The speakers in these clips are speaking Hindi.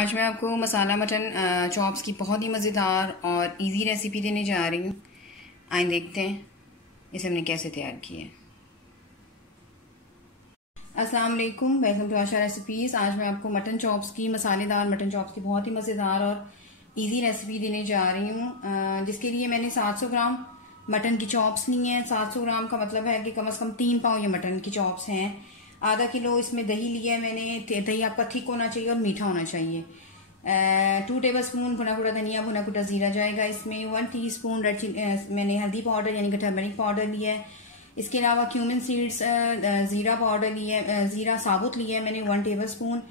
आज मैं आपको मसाला मटन चॉप्स की बहुत ही मज़ेदार और इजी रेसिपी देने जा रही हूँ। आइए देखते हैं इसे हमने कैसे तैयार किया है। अस्सलाम वालेकुम, वेलकम टू आशा रेसिपीज़। आज मैं आपको मटन चॉप्स की मसालेदार मटन चॉप्स की बहुत ही मज़ेदार और इजी रेसिपी देने जा रही हूँ, जिसके लिए मैंने 700 ग्राम मटन की चॉप्स ली हैं। 700 ग्राम का मतलब है कि कम से कम 3 पाव ये मटन की चॉप्स हैं। आधा किलो इसमें दही लिया है मैंने। दही आपका थिक होना चाहिए और मीठा होना चाहिए। 2 टेबलस्पून भुना कुटा धनिया, भुना कुटा जीरा जाएगा इसमें। 1 टीस्पून रेड चिली मैंने हल्दी पाउडर यानी कि टर्मरिक पाउडर लिया है। इसके अलावा क्यूमिन सीड्स, जीरा पाउडर लिया है, जीरा साबुत लिया है मैंने 1 tablespoon.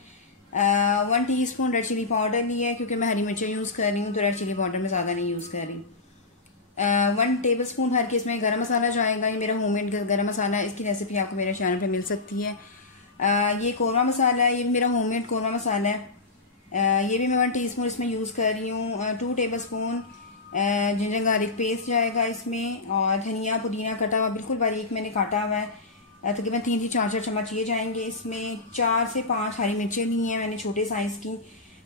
1 teaspoon red chilli powder लिया है, क्योंकि मैं हरी मिर्चें यूज़ कर रही हूँ तो रेड चिली पाउडर में ज़्यादा नहीं यूज़ कर रही। 1 टेबलस्पून भर के इसमें गरम मसाला जाएगा। ये मेरा होममेड गरम मसाला है, इसकी रेसिपी आपको मेरे चैनल पे मिल सकती है। ये कोरमा मसाला है, ये मेरा होममेड कोरमा मसाला है। ये भी मैं 1 टीस्पून इसमें यूज़ कर रही हूँ। 2 टेबलस्पून जिंजर गार्लिक पेस्ट जाएगा इसमें, और धनिया पुदीना कटा हुआ बिल्कुल बारीक मैंने काटा हुआ है। तकरीबन 3 से 4 चम्मच ये जाएंगे इसमें। 4 से 5 हरी मिर्चें ली हैं मैंने छोटे साइज़ की,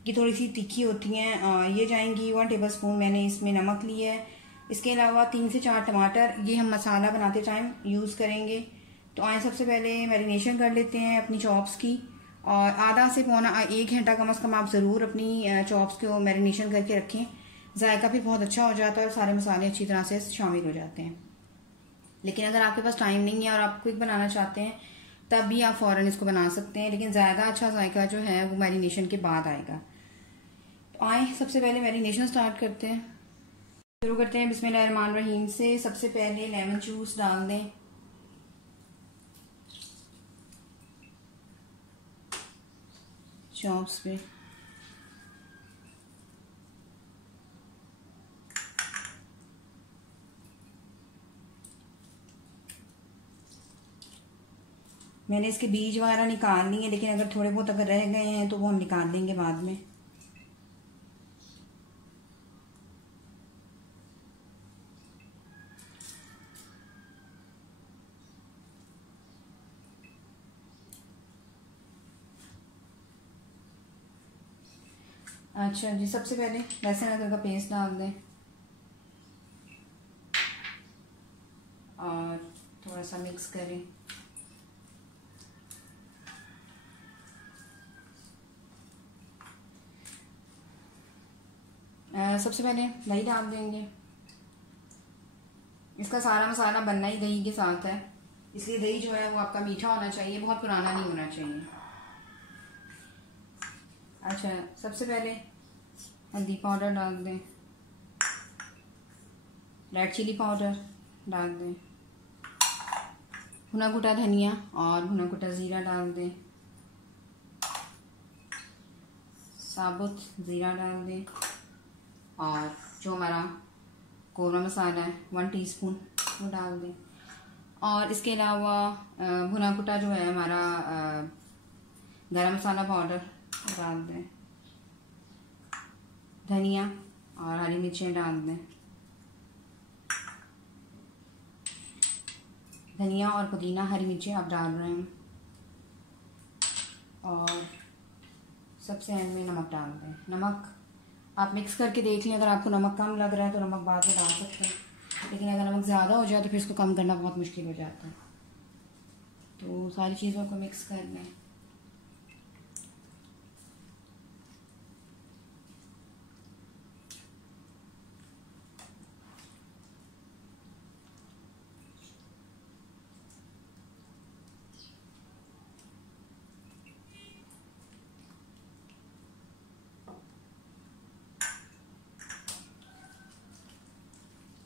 कि थोड़ी सी तीखी होती हैं, ये जाएंगी। 1 टेबलस्पून मैंने इसमें नमक लिया है। इसके अलावा 3 से 4 टमाटर, ये हम मसाला बनाते टाइम यूज़ करेंगे। तो आए सबसे पहले मैरिनेशन कर लेते हैं अपनी चॉप्स की, और आधा से पौना 1 घंटा कम से कम आप ज़रूर अपनी चॉप्स को मैरिनेशन करके रखें। जायका भी बहुत अच्छा हो जाता है और सारे मसाले अच्छी तरह से शामिल हो जाते हैं। लेकिन अगर आपके पास टाइम नहीं है और आप क्विक बनाना चाहते हैं तब भी आप फ़ौरन इसको बना सकते हैं, लेकिन ज़्यादा अच्छा जायका जो है वो मैरिनेशन के बाद आएगा। तो आए सबसे पहले मैरिनेशन स्टार्ट करते हैं। शुरू करते हैं बिस्मिल्लाहिर्रहमानिर्रहीम से। सबसे पहले लेमन जूस डाल दें। चॉप्स पे मैंने इसके बीज वगैरह निकाल लिए, लेकिन अगर थोड़े बहुत अगर रह गए हैं तो वो हम निकाल देंगे बाद में। अच्छा जी, सबसे पहले लहसुन अदरक का पेस्ट डाल दें और थोड़ा सा मिक्स करें। सबसे पहले दही डाल देंगे। इसका सारा मसाला बनना ही दही के साथ है, इसलिए दही जो है वो आपका मीठा होना चाहिए, बहुत पुराना नहीं होना चाहिए। अच्छा, सबसे पहले हल्दी पाउडर डाल दें, रेड चिली पाउडर डाल दें, भुना कुटा धनिया और भुना कुटा ज़ीरा डाल दें, साबुत ज़ीरा डाल दें, और जो हमारा कोरमा मसाला है 1 टीस्पून वो डाल दें। और इसके अलावा भुना कुटा जो है हमारा गरम मसाला पाउडर डाल दें, धनिया और हरी मिर्चें डाल दें। धनिया और पुदीना हरी मिर्चें आप डाल रहे हैं, और सबसे एंड में नमक डाल दें। नमक आप मिक्स करके देख लें, अगर आपको नमक कम लग रहा है तो नमक बाद में डाल सकते हैं, लेकिन अगर नमक ज़्यादा हो जाए तो फिर इसको कम करना बहुत मुश्किल हो जाता है। तो सारी चीज़ों को मिक्स कर लें।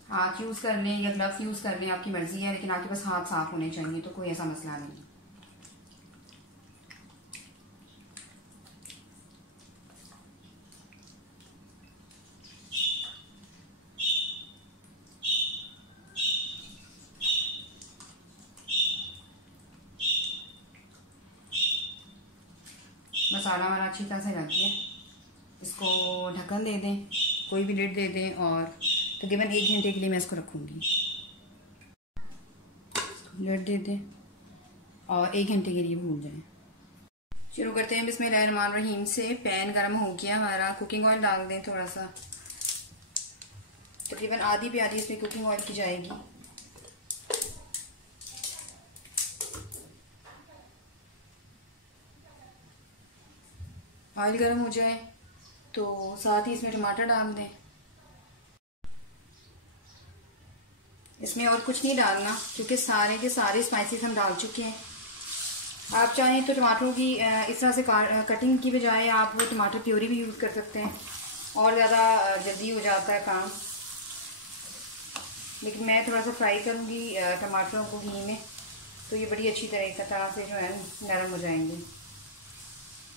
हाथ यूज़ कर लें या ग्लव्स यूज़ कर लें, आपकी मर्ज़ी है, लेकिन आपके पास हाथ साफ होने चाहिए, तो कोई ऐसा मसला नहीं। मसाला हमारा अच्छी तरह से लग गया, इसको ढक्कन दे दें, कोई भी लिड दे दें, और तकरीबन 1 घंटे के लिए मैं इसको रखूँगी। लिड दे दें और 1 घंटे के लिए भूल जाएं। शुरू करते हैं बिस्मिल्लाहिर्रहमानिर्रहीम से। पैन गरम हो गया हमारा। कुकिंग ऑयल डाल दें थोड़ा सा, तकरीबन आधी पे आधी इसमें कुकिंग ऑयल की जाएगी। ऑयल गर्म हो जाए तो साथ ही इसमें टमाटर डाल दें। इसमें और कुछ नहीं डालना क्योंकि सारे के सारे स्पाइसेस हम डाल चुके हैं। आप चाहें तो टमाटरों की इस तरह से कटिंग की बजाय आप वो टमाटर प्योरी भी यूज़ कर सकते हैं, और ज़्यादा जल्दी हो जाता है काम। लेकिन मैं थोड़ा सा फ्राई करूँगी टमाटरों को घी में, तो ये बड़ी अच्छी तरह से जो है नरम हो जाएंगे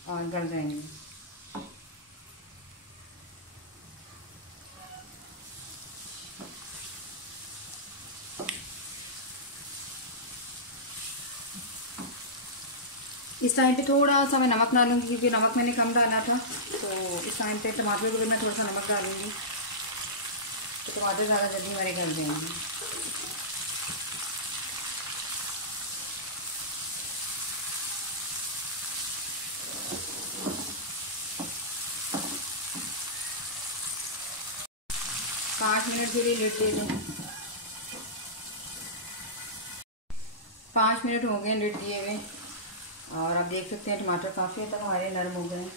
और गल जाएंगे। इस टाइम पे थोड़ा सा मैं नमक डालूंगी क्योंकि नमक मैंने कम डाला था, तो इस टाइम पे टमाटर को भी मैं थोड़ा सा नमक डालूंगी, तो टमाटर ज़्यादा जल्दी हमारे गल जाएंगे। पाँच मिनट के लिए लिड दे दें। 5 मिनट हो गए लिड दिए हुए, और आप देख सकते हैं टमाटर काफ़ी हद तक हमारे नरम हो गए हैं।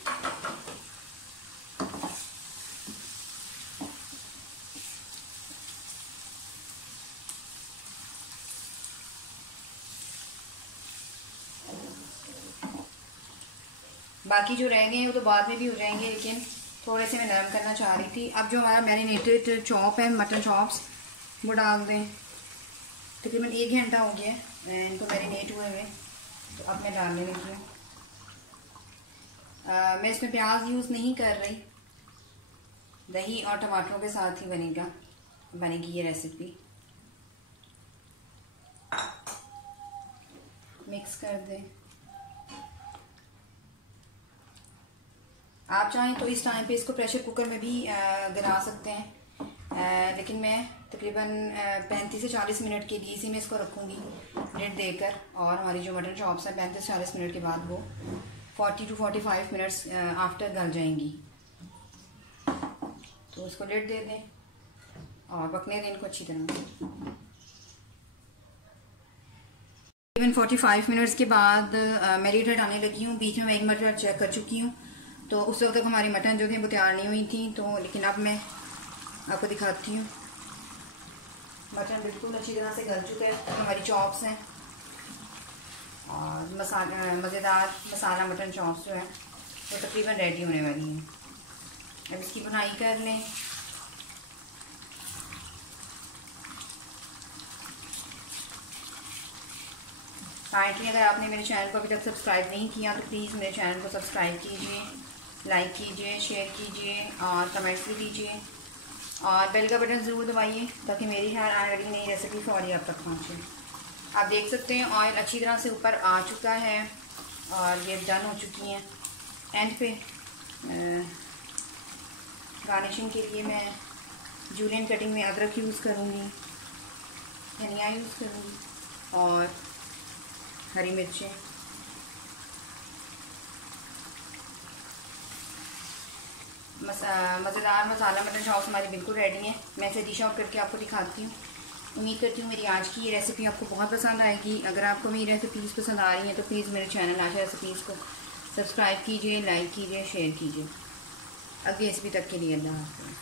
बाकी जो रह गए हैं वो तो बाद में भी हो जाएंगे, लेकिन थोड़े से मैं नरम करना चाह रही थी। अब जो हमारा मैरिनेटेड चॉप है, मटन चॉप्स, वो डाल दें। तकरीबन 1 घंटा हो गया है इनको मैरिनेट हुए हुए, तो अब मैं डालने लगी हूँ। मैं इसमें प्याज यूज़ नहीं कर रही, दही और टमाटरों के साथ ही बनेगी ये रेसिपी। मिक्स कर दें। आप चाहें तो इस टाइम पे इसको प्रेशर कुकर में भी गला सकते हैं, लेकिन मैं तकरीबन 35 से 40 मिनट के लिए इसी में इसको रखूँगी लिड देकर। और हमारी जो मटन चॉप्स हैं 35 से 40 मिनट के बाद वो 40 to 45 मिनट्स आफ्टर गल जाएंगी। तो इसको लिड दे दें और पकने दें इनको अच्छी तरह। तकरीबन 45 मिनट्स के बाद मैं लिड डालने लगी हूँ। बीच में मैं 1 मरतबा चेक कर चुकी हूँ, तो उस वक्त तक हमारी मटन जो थी वो तैयार नहीं हुई थी। तो लेकिन अब मैं आपको दिखाती हूँ, मटन बिल्कुल अच्छी तरह से गल चुका है। हमारी चॉप्स हैं और मज़ेदार मसाला मटन चॉप्स जो है वो तकरीबन रेडी होने वाली हैं। अब इसकी बुनाई कर लें। काइंडली अगर आपने मेरे चैनल को अभी तक सब्सक्राइब नहीं किया तो प्लीज़ मेरे चैनल को सब्सक्राइब कीजिए, लाइक कीजिए, शेयर कीजिए और कमेंट्स भी कीजिए, और बेल का बटन ज़रूर दबाइए ताकि मेरी हर आने वाली नई रेसिपी फौरी आप तक पहुँचे। आप देख सकते हैं ऑयल अच्छी तरह से ऊपर आ चुका है और ये डन हो चुकी हैं। एंड पे गार्निशिंग के लिए मैं जूलियन कटिंग में अदरक यूज़ करूँगी, धनिया यूज़ करूँगी और हरी मिर्चें। मज़ेदार मसाला मटन चॉप्स हमारी बिल्कुल रेडी हैं। मैं इसे डिश आउट करके आपको दिखाती हूँ। उम्मीद करती हूँ मेरी आज की ये रेसिपी आपको बहुत पसंद आएगी। अगर आपको मेरी रेसिपीज़ पसंद आ रही हैं तो प्लीज़ मेरे चैनल आशा रेसिपीज़ को सब्सक्राइब कीजिए, लाइक कीजिए, शेयर कीजिए। अगली रेसिपी तक के लिए अल्लाह हाफ़िज़।